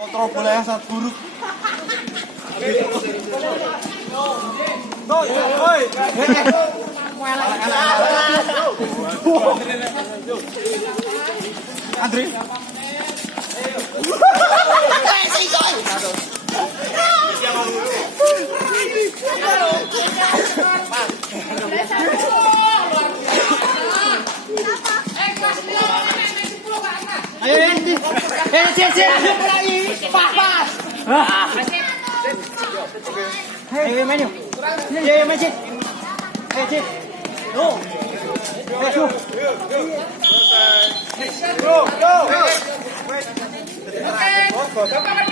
Kontrol bola yang sangat buruk. Andre. Ayo main yuk. Ayo main Cid. Ayo Cid. Go. Go. Go. Go.